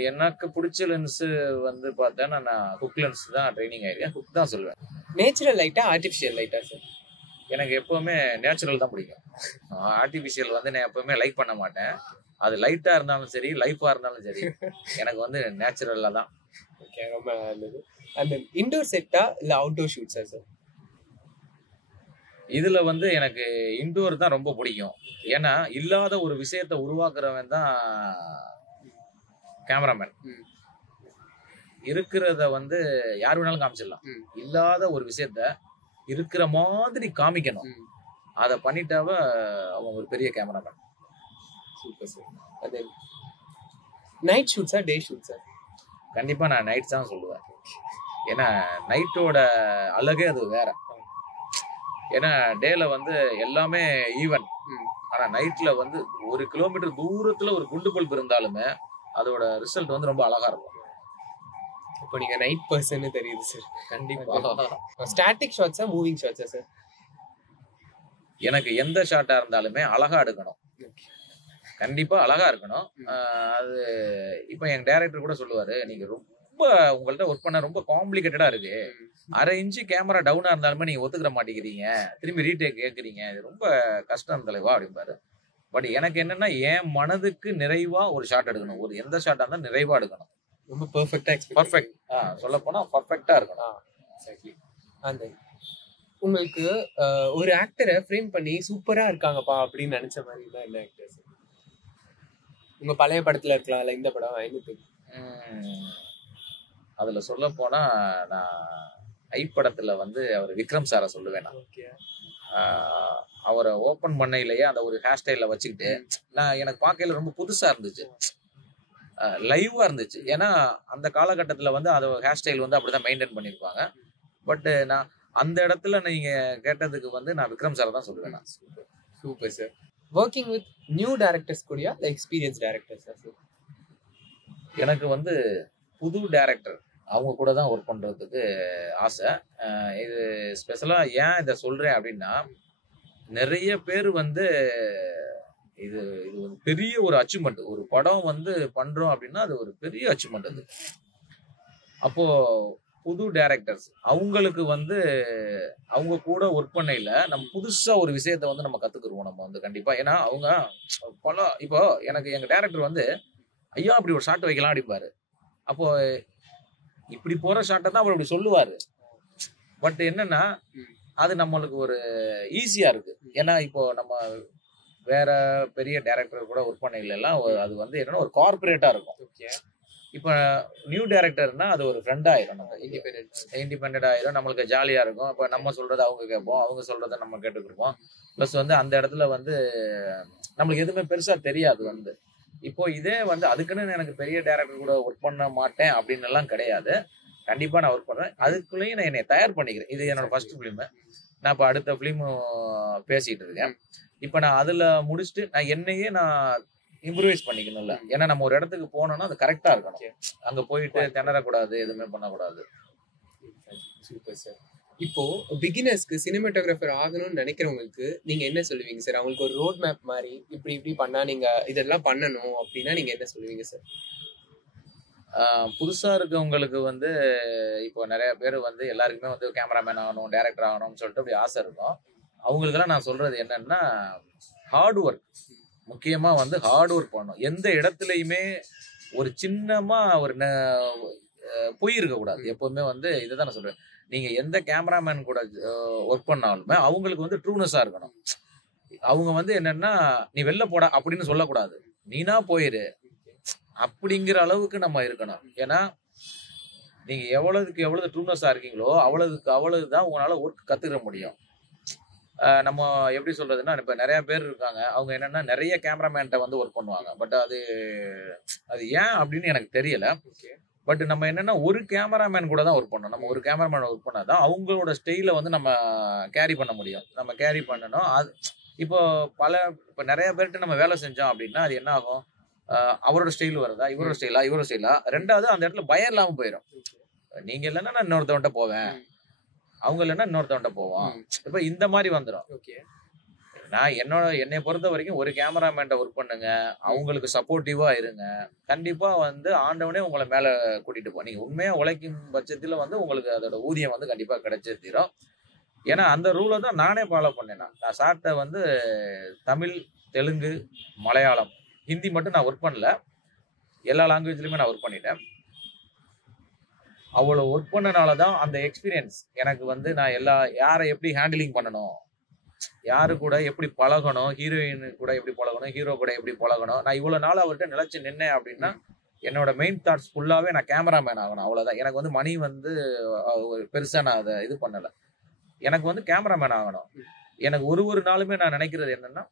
எனக்கு பிடிச்ச லென்ஸு வந்து பார்த்தேன்னா நான் ஹுக் லென்ஸ் தான் ட்ரைனிங் ஆயிருக்கேன். ஹுக் தான் சொல்லுவேன். நேச்சுரல் லைட்டா ஆர்டிஃபிஷியல் லைட்டா சார்? எனக்கு எப்போவுமே நேச்சுரல் தான் பிடிக்கும். ஆர்டிஃபிஷியல் வந்து நான் எப்போவுமே லைக் பண்ண மாட்டேன். அது லைட்டாக இருந்தாலும் சரி, லைஃபாக இருந்தாலும் சரி, எனக்கு வந்து நேச்சுரலாக தான். ஓகே, ரொம்ப நல்லது. அண்ட் தென் இன்டோர் செட்டா இல்லை அவுட்டோர் ஷூட்ஸா சார்? இதில் வந்து எனக்கு இன்டோர் தான் ரொம்ப பிடிக்கும். ஏன்னா இல்லாத ஒரு விஷயத்தை உருவாக்குறவன் தான் கேமராமேன். இருக்கிறத வந்து யார் வேணாலும் காமிச்சிடலாம். இல்லாத ஒரு விஷயத்த இருக்கிற மாதிரி காமிக்கணும். அதை பண்ணிட்டாவ அவன் ஒரு பெரிய கேமராமேன். Super sir. அது நைட் ஷூட்ஸா டே ஷூட்ஸா? கண்டிப்பா நான் நைட் தான் சொல்லுவேன். ஏன்னா நைட்டோட அழகே அது வேற. ஏன்னா டேல வந்து எல்லாமே ஈவன், ஆனா நைட்ல வந்து 1 கிலோமீட்டர் தூரத்துல ஒரு குண்டு பல்ப் இருந்தாலுமே அதோட ரிசல்ட் வந்து ரொம்ப அழகா இருக்கும். இப்போ நீங்க நைட் பர்சன் தெரியுது சார். கண்டிப்பா. ஸ்டாட்டிக் ஷாட்ஸா மூவிங் ஷாட்ஸா சார்? எனக்கு எந்த ஷாட்டா இருந்தாலுமே அழகா எடுக்கணும். கண்டிப்பா அழகா இருக்கணும். அது இப்போ எங்க டைரக்டர் கூட சொல்லுவாரு, நீங்க ரொம்ப உங்கள்ட்ட ஒர்க் பண்ண ரொம்ப காம்ப்ளிகேட்டடா இருக்கு, 1/2 இன்ச்சு கேமரா டவுனா இருந்தாலுமே நீங்க ஒத்துக்கிற மாட்டேங்கிறீங்க, திரும்பி ரீடேக் கேட்குறீங்க, இது ரொம்ப கஷ்டம் தலைவா அப்படிம்பாரு. பட் எனக்கு என்னன்னா என் மனதுக்கு நிறைவா ஒரு ஷாட் எடுக்கணும். ஒரு எந்த ஷாட்டா இருந்தாலும் நிறைவா எடுக்கணும். ரொம்ப பெர்ஃபெக்ட்டா பர்ஃபெக்ட். சொல்ல போனா பர்ஃபெக்ட்டா இருக்கணும். எக்ஸாக்ட்லி. அந்த உங்களுக்கு ஒரு ஆக்டரை ஃப்ரேம் பண்ணி சூப்பரா இருக்காங்கப்பா அப்படின்னு நினைச்ச மாதிரி தான் என்ன ஆக்டர்ஸ்? உங்க பழைய படத்துல இருக்கலாம், இல்ல இந்த படம் எனக்கு அதுல சொல்ல போனா நான் ஐ படத்துல வந்து அவர் விக்ரம் சாரை சொல்லுவேன். அவரை ஓப்பன் பண்ணையிலேயே அந்த ஒரு ஹேர் ஸ்டைல வச்சுக்கிட்டு நான் எனக்கு பார்க்கையில ரொம்ப புதுசா இருந்துச்சு, லைவா இருந்துச்சு. ஏன்னா அந்த காலகட்டத்தில் வந்து அது ஹேர் ஸ்டைல் வந்து அப்படிதான் மெயின்டைன் பண்ணியிருப்பாங்க. பட் நான் அந்த இடத்துல நீங்க கேட்டதுக்கு வந்து நான் விக்ரம் சார் தான் சொல்லுவேன். Super sir. Working with new directors கூடயா இல்லை எக்ஸ்பீரியன்ஸ் டைரக்டர்ஸ் சார்? எனக்கு வந்து புது டைரக்டர் அவங்க கூட தான் ஒர்க் பண்றதுக்கு ஆசை. இது ஸ்பெஷலா ஏன் இதை சொல்றேன் அப்படின்னா, நிறைய பேர் வந்து இது ஒரு பெரிய ஒரு அச்சீவ்மெண்ட். ஒரு படம் வந்து பண்றோம் அப்படின்னா அது ஒரு பெரிய அச்சீவ்மெண்ட். அது அப்போ புது டைரக்டர்ஸ் அவங்களுக்கு வந்து அவங்க கூட ஒர்க் பண்ணையில நம்ம புதுசா ஒரு விஷயத்த வந்து நம்ம கத்துக்குருவோம். நம்ம வந்து கண்டிப்பா, ஏன்னா அவங்க இப்போ எனக்கு எங்க டைரக்டர் வந்து ஐயா அப்படி ஒரு ஷாட் வைக்கலாம் அப்படிப்பாரு. அப்போ இப்படி போற ஷாட்டை தான் அவர் அப்படி சொல்லுவாரு. பட் என்னன்னா அது நம்மளுக்கு ஒரு ஈஸியா இருக்கு. ஏன்னா இப்போ நம்ம வேற பெரிய டைரக்டர் கூட ஒர்க் பண்ணையில எல்லாம் அது வந்து என்னன்னா ஒரு கார்பரேட்டா இருக்கும். இப்போ நியூ டைரக்டர்னா அது ஒரு ஃப்ரெண்ட் ஆயிரும், நம்ம இண்டிபெண்ட் ஆயிரும், நம்மளுக்கு ஜாலியா இருக்கும். இப்போ நம்ம சொல்றதை அவங்க கேட்போம், அவங்க சொல்றதை நம்ம கேட்டுக்கிருப்போம். ப்ளஸ் வந்து அந்த இடத்துல வந்து நம்மளுக்கு எதுவுமே பெருசா தெரியாது வந்து. இப்போ இதே வந்து அதுக்குன்னு எனக்கு பெரிய டைரக்டர் கூட ஒர்க் பண்ண மாட்டேன் அப்படின்னு எல்லாம் கிடையாது. கண்டிப்பா நான் ஒர்க் பண்றேன். அதுக்குள்ளேயும் நான் என்னை தயார் பண்ணிக்கிறேன். இது என்னோட ஃபர்ஸ்ட் ஃபிலிம். நான் இப்போ அடுத்த ஃபிலிம் பேசிட்டு இருக்கேன். இப்போ நான் அதுல முடிச்சுட்டு நான் என்னையே நான் இம்ப்ரூவைஸ் பண்ணிக்கணும்ல. ஏன்னா நம்ம ஒரு இடத்துக்கு போனோம்னா அது கரெக்டா இருக்கணும். அங்க போயிட்டு திணறக்கூடாது, எதுவுமே பண்ணக்கூடாது. Super sir. இப்போ பிகினர்ஸ்க்கு சினிமாட்டோகிராஃபர் ஆகணும்னு நினைக்கிறவங்களுக்கு நீங்க என்ன சொல்லுவீங்க சார்? அவங்களுக்கு ஒரு ரோட் மேப் மாதிரி இப்படி இப்படி பண்ணா நீங்க இதெல்லாம் பண்ணணும் அப்படின்னா நீங்க என்ன சொல்லுவீங்க சார்? புதுசா இருக்கவங்களுக்கு வந்து இப்போ நிறைய பேர் வந்து எல்லாருக்குமே வந்து கேமராமேன் ஆகணும், டைரக்டர் ஆகணும்னு சொல்லிட்டு அப்படி ஆசை இருக்கும். அவங்களுக்கெல்லாம் நான் சொல்றது என்னன்னா, ஹார்ட் ஒர்க் முக்கியமா வந்து ஹார்ட் ஒர்க் பண்ணணும். எந்த இடத்துலையுமே ஒரு சின்னமா ஒரு பொய் இருக்கக்கூடாது. எப்பவுமே வந்து இதுதான் நான் சொல்றேன். நீங்க எந்த கேமராமேன் கூட ஒர்க் பண்ணாலுமே அவங்களுக்கு வந்து ட்ரூனஸா இருக்கணும். அவங்க வந்து என்னன்னா, நீ வெளில போடா அப்படின்னு சொல்லக்கூடாது, நீனா போயிரு அப்படிங்கிற அளவுக்கு நம்ம இருக்கணும். ஏன்னா நீங்க எவ்வளவுக்கு எவ்வளவு ட்ரூனஸா இருக்கீங்களோ அவ்வளவுதான் உங்களால ஒர்க் கத்துக்க முடியும். நம்ம எப்படி சொல்றதுன்னா, இப்ப நிறைய பேர் இருக்காங்க, அவங்க என்னன்னா நிறைய கேமராமேன்ட்ட வந்து ஒர்க் பண்ணுவாங்க. பட் அது ஏன் அப்படின்னு எனக்கு தெரியல. பட் நம்ம என்னன்னா ஒரு கேமராமேன் கூட தான் ஒர்க் பண்ணணும். நம்ம ஒரு கேமராமேன் ஒர்க் பண்ணாதான் அவங்களோட ஸ்டைல வந்து நம்ம கேரி பண்ண முடியும். நம்ம கேரி பண்ணணும். அது இப்போ நிறைய பேர்கிட்ட நம்ம வேலை செஞ்சோம் அப்படின்னா அது என்ன ஆகும், அவரோட ஸ்டைல் வருதா, இவரோட ஸ்டைலா, ரெண்டாவது அந்த இடத்துல பயம் இல்லாம போயிடும். நீங்க இல்லைன்னா நான் இன்னொருத்தவன்ட்ட போவேன், அவங்க இல்லைன்னா இன்னொருத்தவன்ட்ட போவோம். இப்ப இந்த மாதிரி வந்துடும். நான் என்னை பொறுத்த வரைக்கும் ஒரு கேமராமேன்ட்ட ஒர்க் பண்ணுங்க, அவங்களுக்கு சப்போர்ட்டிவா இருங்க. கண்டிப்பா வந்து ஆண்டவனே உங்களை மேல கூட்டிட்டு போ. நீங்க உண்மையா உழைக்கும் பட்சத்துல வந்து உங்களுக்கு அதோட ஊதியம் வந்து கண்டிப்பா கிடைச்சே தீரும். ஏன்னா அந்த ரூலை தான் நானே ஃபாலோ பண்ணேன். நான் சார்ட்ட வந்து தமிழ், தெலுங்கு, மலையாளம், ஹிந்தி மட்டும் நான் ஒர்க் பண்ணல, எல்லா லாங்குவேஜ்லயுமே நான் ஒர்க் பண்ணிட்டேன். அவ்வளோ ஒர்க் பண்ணனாலதான் அந்த எக்ஸ்பீரியன்ஸ் எனக்கு வந்து நான் யாரை எப்படி ஹேண்டிலிங் பண்ணணும், யாரு கூட எப்படி பழகணும், ஹீரோயின் கூட எப்படி பழகணும், ஹீரோ கூட எப்படி பழகணும், நான் இவ்வளவு நாள் அவர்கிட்ட நிலைச்சு நின்னேன் அப்படின்னா என்னோட மெயின் தாட்ஸ் ஃபுல்லாவே நான் கேமராமேன் ஆகணும். அவ்வளவுதான். எனக்கு வந்து மணி வந்து பெருசா நான் அதை இது பண்ணல. எனக்கு வந்து கேமராமேன் ஆகணும். எனக்கு ஒரு நாளுமே நான் நினைக்கிறது என்னன்னா,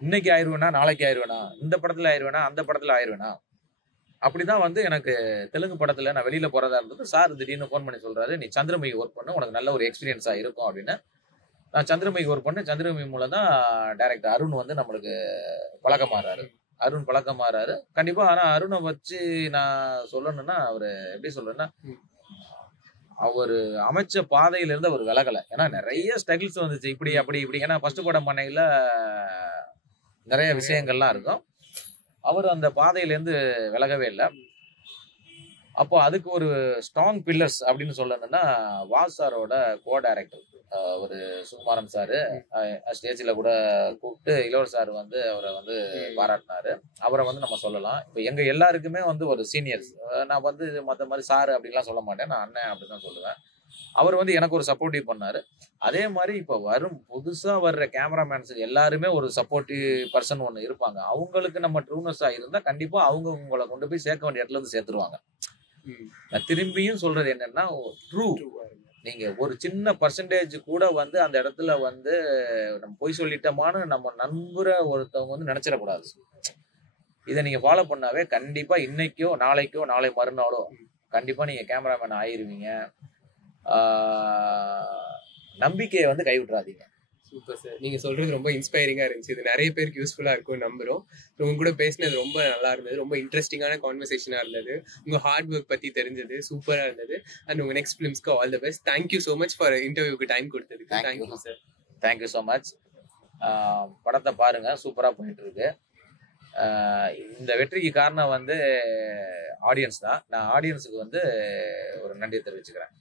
இன்னைக்கு ஆயிடுவேனா, நாளைக்கு ஆயிடுவேனா, இந்த படத்துல ஆயிடுவேனா, அந்த படத்துல ஆயிடுவேனா. அப்படிதான் வந்து எனக்கு தெலுங்கு படத்துல நான் வெளியில போறதா இருந்தது. சார் திடீர்னு ஃபோன் பண்ணி சொல்றாரு, நீ சந்திரமுகி ஒர்க் பண்ணு, உனக்கு நல்ல ஒரு எக்ஸ்பீரியன்ஸா இருக்கும் அப்படின்னு. நான் சந்திரமுகி ஒர்க் பண்ணேன். சந்திரமுகி மூலம் தான் டைரக்டர் அருண் வந்து நம்மளுக்கு பழக்கமாறாரு. கண்டிப்பா. ஆனா அருணை வச்சு நான் சொல்லணும்னா, அவரு எப்படி சொல்றேன்னா, அவரு அமைச்ச பாதையில இருந்து அவர் விலகல. ஏன்னா நிறைய ஸ்ட்ரகிள்ஸ் வந்துச்சு, இப்படி அப்படி இப்படி. ஏன்னா ஃபர்ஸ்ட் படம் பண்ணையில நிறைய விஷயங்கள்லாம் இருக்கும். அவர் அந்த பாதையில இருந்து விலகவே இல்லை. அப்போ அதுக்கு ஒரு ஸ்ட்ராங் பில்லர்ஸ் அப்படின்னு சொல்லணும்னா, வாசாரோட கோ டைரக்டர் ஒரு சுகுமாரன் சாரு ஸ்டேஜ்ல கூட கூப்பிட்டு இளவர் சார் வந்து அவரை வந்து பாராட்டினாரு. அவரை வந்து நம்ம சொல்லலாம். இப்போ எங்க எல்லாருக்குமே வந்து ஒரு சீனியர்ஸ். நான் வந்து மற்ற மாதிரி சாரு அப்படின்லாம் சொல்ல மாட்டேன், நான் அண்ணன் அப்படிதான் சொல்லுவேன். அவர் வந்து எனக்கு ஒரு சப்போர்ட்டிவ் பண்ணாரு. அதே மாதிரி இப்போ புதுசா வர்ற கேமராமேன்ஸுக்கு எல்லாருமே ஒரு சப்போர்ட்டிவ் பர்சன் ஒன்று இருப்பாங்க. அவங்களுக்கு நம்ம ட்ரூனஸா இருந்தா கண்டிப்பா அவங்க உங்களை கொண்டு போய் சேர்க்க வேண்டிய இடத்துல வந்து சேர்த்துருவாங்க. நான் திரும்பியும் சொல்றது என்னன்னா, நீங்க ஒரு சின்ன பர்சன்டேஜ் கூட வந்து அந்த இடத்துல வந்து நம்ம போய் சொல்லிட்டோமான்னு நம்ம நம்புற ஒருத்தவங்க வந்து நினைச்சிடக்கூடாது. இதை நீங்க ஃபாலோ பண்ணாவே கண்டிப்பா இன்னைக்கோ நாளைக்கோ நாளை மறுநாளோ கண்டிப்பா நீங்க கேமராமேன் ஆயிருவீங்க. நம்பிக்கையை வந்து கைவிட்டுறாதீங்க. Super sir. நீங்க சொல்றது ரொம்ப இன்ஸ்பைரிங்கா இருந்துச்சு. இது நிறைய பேருக்கு யூஸ்ஃபுல்லா இருக்கும் நம்புறோம். உங்க கூட பேசினது ரொம்ப நல்லா இருந்தது. ரொம்ப இன்ட்ரெஸ்டிங்கான கான்வர்சேஷனா இருந்தது. உங்க ஹார்ட் ஒர்க் பத்தி தெரிஞ்சது சூப்பரா இருந்தது. அண்ட் உங்க நெக்ஸ்ட் ஃபிலிம்ஸ்க்கு all the best. Thank you so much for இன்டர்வியூக்கு டைம் கொடுத்ததுக்கு. Thank you sir. Thank you so much. படத்தை பாருங்க, சூப்பரா போயிட்டு இருக்கு. இந்த வெற்றிக்கு காரணம் வந்து ஆடியன்ஸ் தான். நான் ஆடியன்ஸுக்கு வந்து ஒரு நன்றியை தெரிவிச்சுக்கிறேன்.